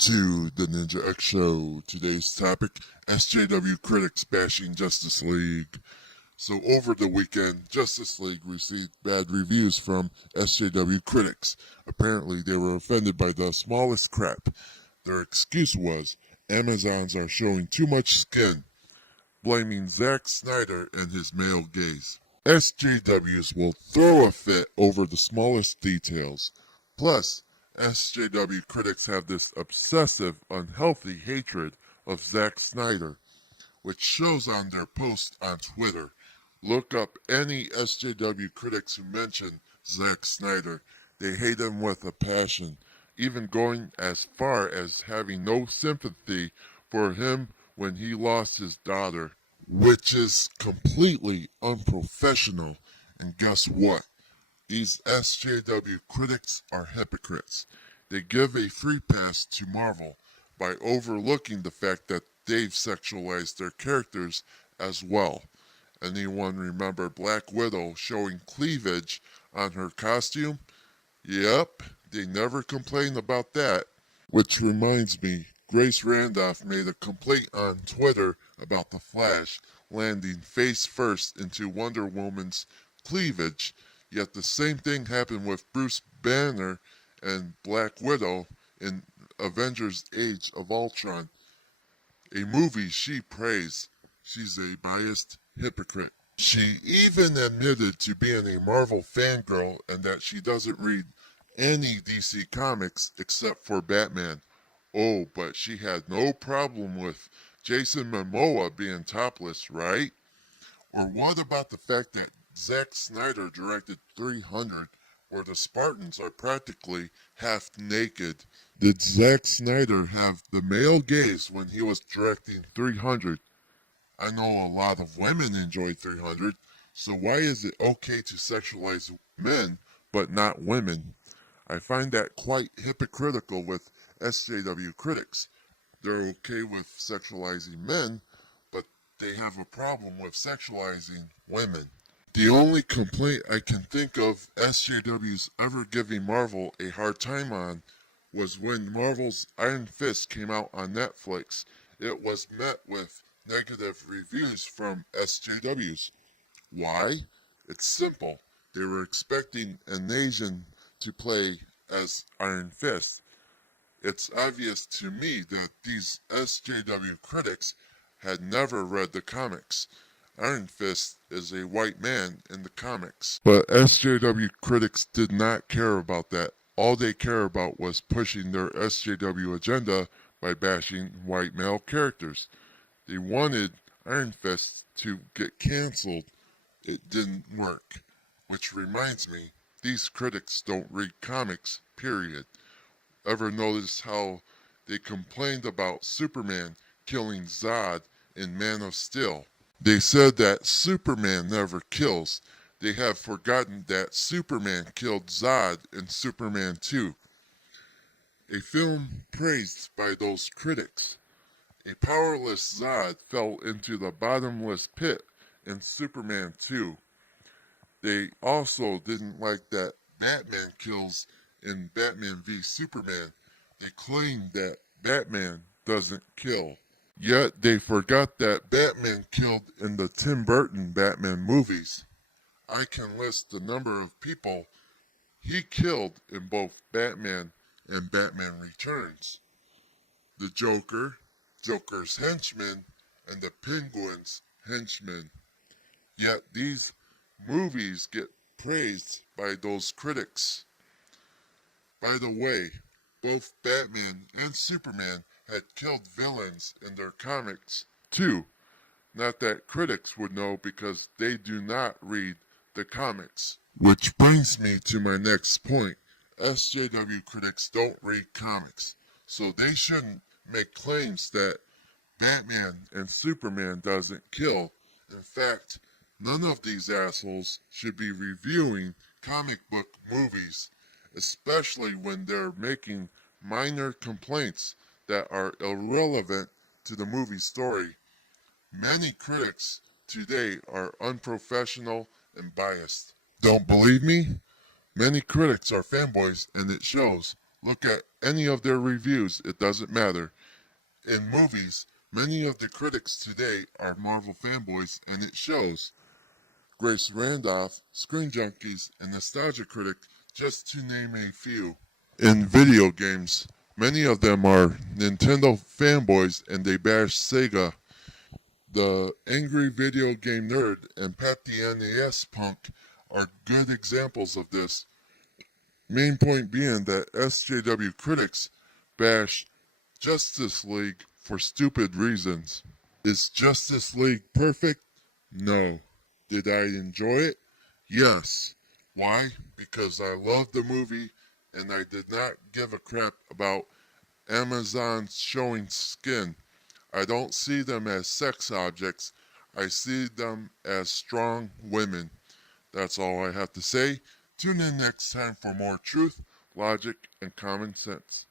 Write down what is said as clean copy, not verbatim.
to the Ninja X Show. Today's topic, SJW critics bashing Justice League. So over the weekend, Justice League received bad reviews from SJW critics. Apparently they were offended by the smallest crap. Their excuse was, Amazons are showing too much skin, blaming Zack Snyder and his male gaze. SJWs will throw a fit over the smallest details. Plus, SJW critics have this obsessive, unhealthy hatred of Zack Snyder, which shows on their posts on Twitter. Look up any SJW critics who mention Zack Snyder. They hate him with a passion, even going as far as having no sympathy for him when he lost his daughter, which is completely unprofessional. And guess what? These SJW critics are hypocrites. They give a free pass to Marvel by overlooking the fact that they've sexualized their characters as well. Anyone remember Black Widow showing cleavage on her costume? Yep, they never complain about that. Which reminds me, Grace Randolph made a complaint on Twitter about The Flash landing face first into Wonder Woman's cleavage, yet the same thing happened with Bruce Banner and Black Widow in Avengers Age of Ultron, a movie she praised. She's a biased hypocrite. She even admitted to being a Marvel fangirl and that she doesn't read any DC comics except for Batman. Oh, but she had no problem with Jason Momoa being topless, right? Or what about the fact that Zack Snyder directed 300, where the Spartans are practically half naked? Did Zack Snyder have the male gaze when he was directing 300? I know a lot of women enjoy 300, so why is it okay to sexualize men but not women? I find that quite hypocritical with SJW critics. They're okay with sexualizing men, but they have a problem with sexualizing women. The only complaint I can think of SJWs ever giving Marvel a hard time on was when Marvel's Iron Fist came out on Netflix. It was met with negative reviews from SJWs. Why? It's simple. They were expecting an Asian to play as Iron Fist. It's obvious to me that these SJW critics had never read the comics. Iron Fist is a white man in the comics. But SJW critics did not care about that. All they care about was pushing their SJW agenda by bashing white male characters. They wanted Iron Fist to get canceled. It didn't work. Which reminds me, these critics don't read comics, period. Ever notice how they complained about Superman killing Zod in Man of Steel? They said that Superman never kills. They have forgotten that Superman killed Zod in Superman 2, a film praised by those critics. A powerless Zod fell into the bottomless pit in Superman 2. They also didn't like that Batman kills in Batman v Superman. They claim that Batman doesn't kill. Yet they forgot that Batman killed in the Tim Burton Batman movies. I can list the number of people he killed in both Batman and Batman Returns. The Joker, Joker's henchmen, and the Penguin's henchmen. Yet these movies get praised by those critics. By the way, both Batman and Superman had killed villains in their comics too. Not that critics would know because they do not read the comics. Which brings me to my next point. SJW critics don't read comics, so they shouldn't make claims that Batman and Superman doesn't kill. In fact, none of these assholes should be reviewing comic book movies, especially when they're making minor complaints that are irrelevant to the movie story. Many critics today are unprofessional and biased. Don't believe me? Many critics are fanboys and it shows. Look at any of their reviews, it doesn't matter. In movies, many of the critics today are Marvel fanboys, and it shows. Grace Randolph, Screen Junkies, and Nostalgia Critic, just to name a few. In video games, many of them are Nintendo fanboys and they bash Sega. The Angry Video Game Nerd and Pat the NES Punk are good examples of this. Main point being that SJW critics bash Justice League for stupid reasons. Is Justice League perfect? No. Did I enjoy it? Yes. Why? Because I loved the movie and I did not give a crap about Amazon showing skin. I don't see them as sex objects. I see them as strong women. That's all I have to say. Tune in next time for more truth, logic, and common sense.